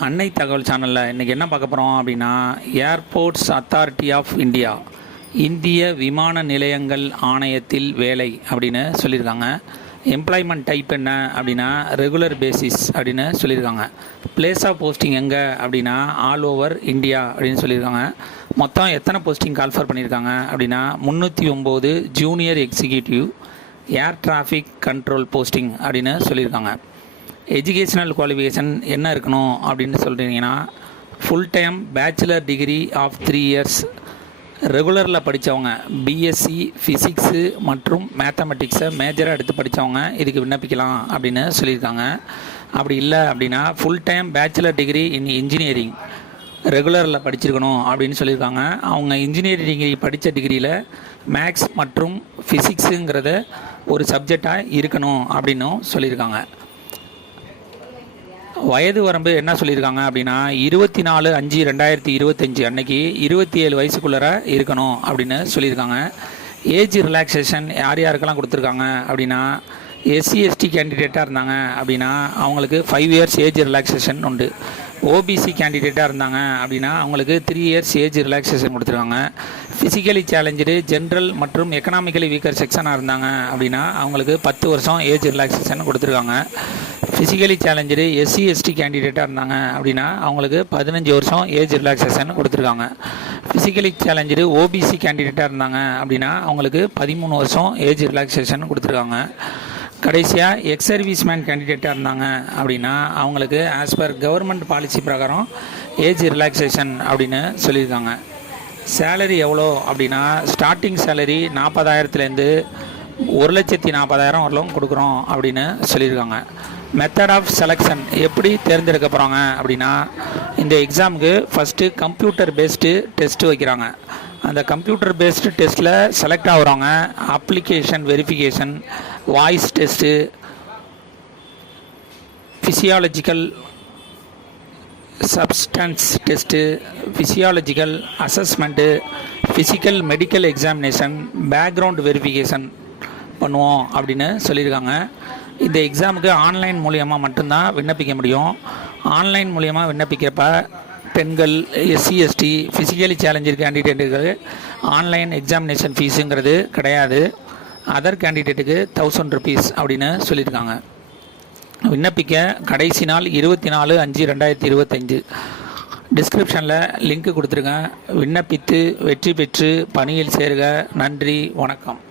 அன்னை தகவல் சேனலில் இன்றைக்கி என்ன பார்க்க போகிறோம் அப்படின்னா ஏர்போர்ட்ஸ் அத்தாரிட்டி ஆஃப் இந்தியா இந்திய விமான நிலையங்கள் ஆணையத்தில் வேலை அப்படின்னு சொல்லியிருக்காங்க. எம்ப்ளாய்மெண்ட் டைப் என்ன அப்படின்னா ரெகுலர் பேசிஸ் அப்படின்னு சொல்லியிருக்காங்க. பிளேஸ் ஆஃப் போஸ்டிங் எங்கே அப்படின்னா ஆல் ஓவர் இந்தியா அப்படின்னு சொல்லியிருக்காங்க. மொத்தம் எத்தனை போஸ்டிங் கால்ஃபர் பண்ணியிருக்காங்க அப்படின்னா முந்நூற்றி ஒம்பது junior executive air traffic control posting அப்படின்னு சொல்லியிருக்காங்க. எஜுகேஷ்னல் குவாலிஃபிகேஷன் என்ன இருக்கணும் அப்படின்னு சொல்கிறீங்கன்னா full time bachelor degree of three years ரெகுலரில் படித்தவங்க பிஎஸ்சி ஃபிசிக்ஸு மற்றும் மேத்தமெட்டிக்ஸை மேஜராக எடுத்து படித்தவங்க இதுக்கு விண்ணப்பிக்கலாம் அப்படின்னு சொல்லியிருக்காங்க. அப்படி இல்லை அப்படின்னா full time bachelor degree in engineering ரெகுலரில் படிச்சிருக்கணும் அப்படின்னு சொல்லியிருக்காங்க. அவங்க இன்ஜினியரிங் டிகிரி படித்த டிகிரியில் மேக்ஸ் மற்றும் ஃபிசிக்ஸுங்கிறத ஒரு சப்ஜெக்டாக இருக்கணும் அப்படின்னும் சொல்லியிருக்காங்க. வயது வரம்பு என்ன சொல்லியிருக்காங்க அப்படின்னா இருபத்தி நாலு அஞ்சு ரெண்டாயிரத்தி இருபத்தஞ்சி அன்னைக்கு இருபத்தி ஏழு வயசுக்குள்ளார இருக்கணும் அப்படின்னு சொல்லியிருக்காங்க. ஏஜ் ரிலாக்ஸேஷன் யார் யாருக்கெல்லாம் கொடுத்துருக்காங்க அப்படின்னா எஸ்சி எஸ்டி கேண்டிடேட்டாக இருந்தாங்க அப்படின்னா அவங்களுக்கு ஃபைவ் இயர்ஸ் ஏஜ் ரிலாக்ஸேஷன் உண்டு. ஓபிசி கேண்டிடேட்டாக இருந்தாங்க அப்படின்னா அவங்களுக்கு த்ரீ இயர்ஸ் ஏஜ் ரிலாக்ஸேஷன் கொடுத்துருக்காங்க. ஃபிசிக்கலி சேலஞ்சு ஜென்ரல் மற்றும் எக்கனாமிக்கலி வீக்கர் செக்ஷனாக இருந்தாங்க அப்படின்னா அவங்களுக்கு பத்து வருஷம் ஏஜ் ரிலாக்ஸேஷன் கொடுத்துருக்காங்க. ஃபிசிக்கலி சேலஞ்சு எஸ்சி எஸ்டி கேண்டிடேட்டாக இருந்தாங்க அப்படின்னா அவங்களுக்கு பதினஞ்சு வருஷம் ஏஜ் ரிலாக்ஸேஷன் கொடுத்துருக்காங்க. ஃபிசிக்கலி சேலஞ்சு ஓபிசி கேண்டிடேட்டாக இருந்தாங்க அப்படின்னா அவங்களுக்கு பதிமூணு வருஷம் ஏஜ் ரிலாக்ஸேஷன் கொடுத்துருக்காங்க. கடைசியாக எக்ஸ் சர்வீஸ் மேன் கேண்டிடேட்டாக இருந்தாங்க அப்படின்னா அவங்களுக்கு ஆஸ் பர் கவர்மெண்ட் பாலிசி பிரகாரம் ஏஜ் ரிலாக்ஸேஷன் அப்படின்னு சொல்லியிருக்காங்க. சேலரி எவ்வளோ அப்படின்னா ஸ்டார்டிங் சேலரி நாற்பதாயிரத்துலேருந்து ஒரு லட்சத்தி நாற்பதாயிரம் வரலும் கொடுக்குறோம் அப்படின்னு சொல்லியிருக்காங்க. மெத்தட் ஆஃப் செலெக்ஷன் எப்படி தேர்ந்தெடுக்க போகிறாங்க அப்படின்னா இந்த எக்ஸாமுக்கு ஃபஸ்ட்டு கம்ப்யூட்டர் பேஸ்டு டெஸ்ட்டு வைக்கிறாங்க. அந்த கம்ப்யூட்டர் பேஸ்டு டெஸ்ட்டில் select ஆகுறவங்க application verification voice test physiological substance test physiological assessment physical medical examination background verification பண்ணுவோம் அப்படின்னு சொல்லியிருக்காங்க. இந்த எக்ஸாமுக்கு ஆன்லைன் மூலியமாக மட்டும்தான் விண்ணப்பிக்க முடியும். ஆன்லைன் மூலியமாக விண்ணப்பிக்கிறப்ப பெண்கள் எஸ்சி எஸ்டி ஃபிசிக்கலி சேலஞ்சர் கேண்டிடேட்டுக்கு ஆன்லைன் எக்ஸாமினேஷன் ஃபீஸுங்கிறது கிடையாது. அதர் கேண்டிடேட்டுக்கு தௌசண்ட் ருபீஸ் அப்படின்னு சொல்லியிருக்காங்க. விண்ணப்பிக்க கடைசி நாள் இருபத்தி நாலு அஞ்சு ரெண்டாயிரத்தி இருபத்தஞ்சு டிஸ்கிரிப்ஷனில் லிங்க் கொடுத்துருங்க விண்ணப்பித்து வெற்றி பெற்று பணியில் சேருக. நன்றி. வணக்கம்.